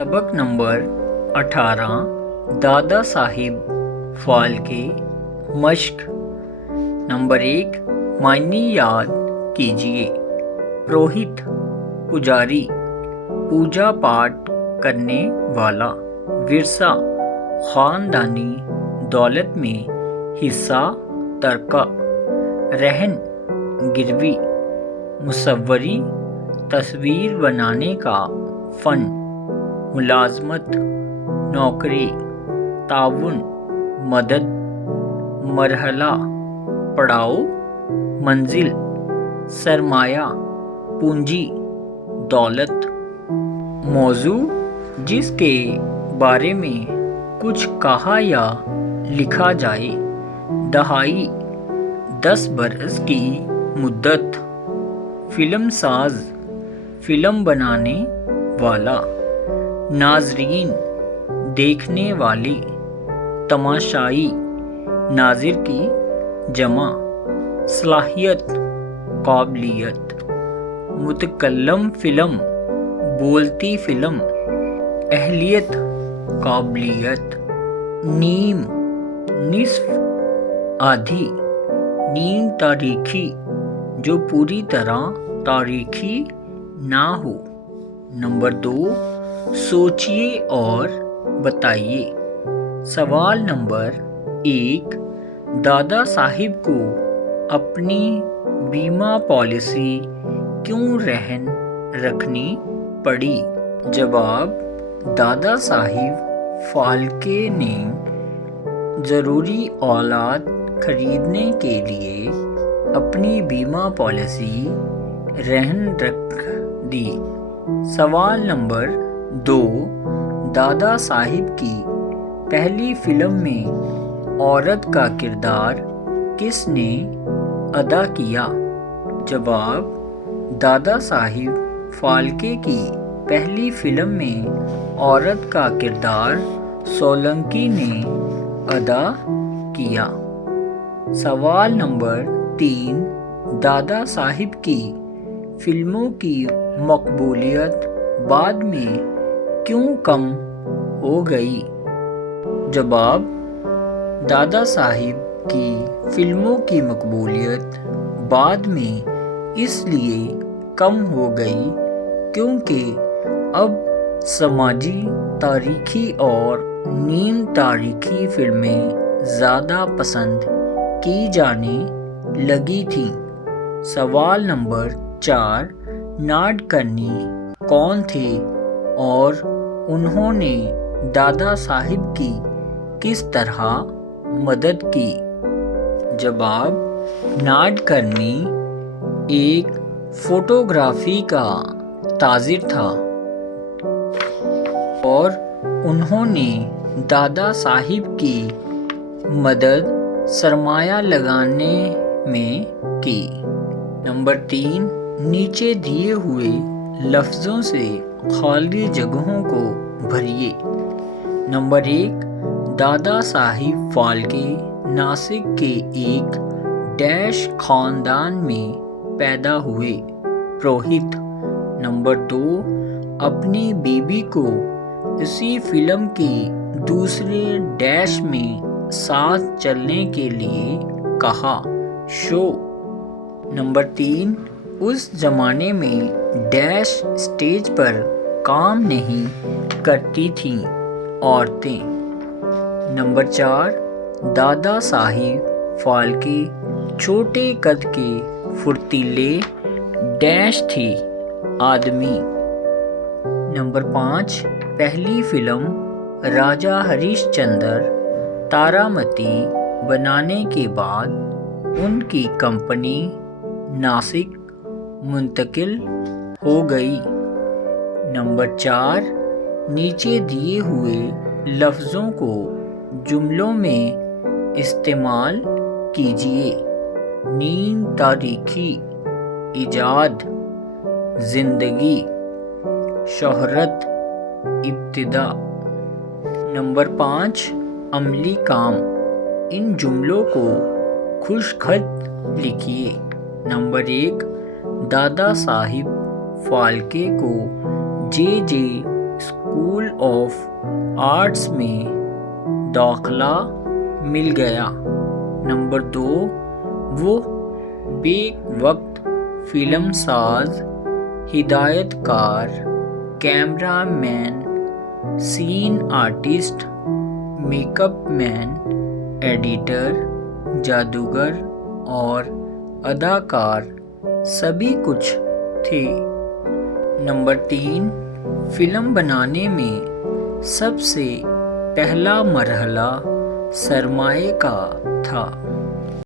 सबक नंबर 18 दादा साहिब फाल्के मश्क। नंबर 1 मायने याद कीजिए। पुरोहित पुजारी, पूजा पाठ करने वाला। विरसा खानदानी दौलत में हिस्सा तरका। रहन गिरवी, मुसव्वरी तस्वीर बनाने का फ़न। मुलाजमत नौकरी, ताउन मदद। मरहला पड़ाव, मंजिल। सरमाया पूंजी दौलत। मौजू जिसके बारे में कुछ कहा या लिखा जाए। दहाई 10 बरस की मुद्दत। फिल्म साज फिल्म बनाने वाला। नाजरीन देखने वाले। तमाशाई नाजिर की जमा। सलाहियत काबिलियत। मुतकल्लम फिल्म बोलती फिल्म। अहलियत काबिलियत। नीम निस्फ आधी। नीम तारीखी जो पूरी तरह तारीखी ना हो। नंबर 2 सोचिए और बताइए। सवाल नंबर 1 दादा साहिब को अपनी बीमा पॉलिसी क्यों रहन रखनी पड़ी? जवाब दादा साहिब फाल्के ने ज़रूरी औलाद खरीदने के लिए अपनी बीमा पॉलिसी रहन रख दी। सवाल नंबर 2 दादा साहिब की पहली फिल्म में औरत का किरदार किसने अदा किया? जवाब दादा साहिब फाल्के की पहली फिल्म में औरत का किरदार सोलंकी ने अदा किया। सवाल नंबर 3 दादा साहिब की फिल्मों की मकबूलियत बाद में क्यों कम हो गई? जवाब दादा साहिब की फिल्मों की मकबूलियत बाद में इसलिए कम हो गई क्योंकि अब समाजी तारीखी और नीम तारीखी फिल्में ज़्यादा पसंद की जाने लगी थीं। सवाल नंबर 4 नाडकर्णी कौन थे और उन्होंने दादा साहिब की किस तरह मदद की? जवाब नाडकर्णी एक फोटोग्राफी का ताजिर था और उन्होंने दादा साहिब की मदद सरमाया लगाने में की। नंबर 3 नीचे दिए हुए लफ्ज़ों से खाली जगहों को भरिए। नंबर 1 दादा साहिब फाल्के नासिक के एक डैश खानदान में पैदा हुए। पुरोहित। नंबर 2 अपनी बीबी को इसी फिल्म के दूसरे डैश में साथ चलने के लिए कहा। शो। नंबर 3 उस जमाने में डैश स्टेज पर काम नहीं करती थीं औरतें। नंबर 4 दादा साहिब फाल्के छोटे कद के फुर्तीले डैश थी आदमी। नंबर 5 पहली फिल्म राजा हरिश्चंद्र तारामती बनाने के बाद उनकी कंपनी नासिक मुंतकिल हो गई। नंबर 4 नीचे दिए हुए लफ्ज़ों को जुमलों में इस्तेमाल कीजिए। नीम तारीखी, इजाद, जिंदगी, शोहरत, इब्तिदा। नंबर 5 अमली काम। इन जुमलों को खुशखत लिखिए। नंबर 1 दादा साहिब फाल्के को जे स्कूल آف آرٹس میں داخلہ مل گیا۔ نمبر 2، وہ بیک وقت فلم ساز، ہدایت کار، کیمرہ مین، سین آرٹسٹ، میک اپ مین، ایڈیٹر، جادوگر اور اداکار سبھی کچھ تھے۔ نمبر 3، فلم بنانے میں سب سے پہلا مرحلہ سرمایہ کا تھا۔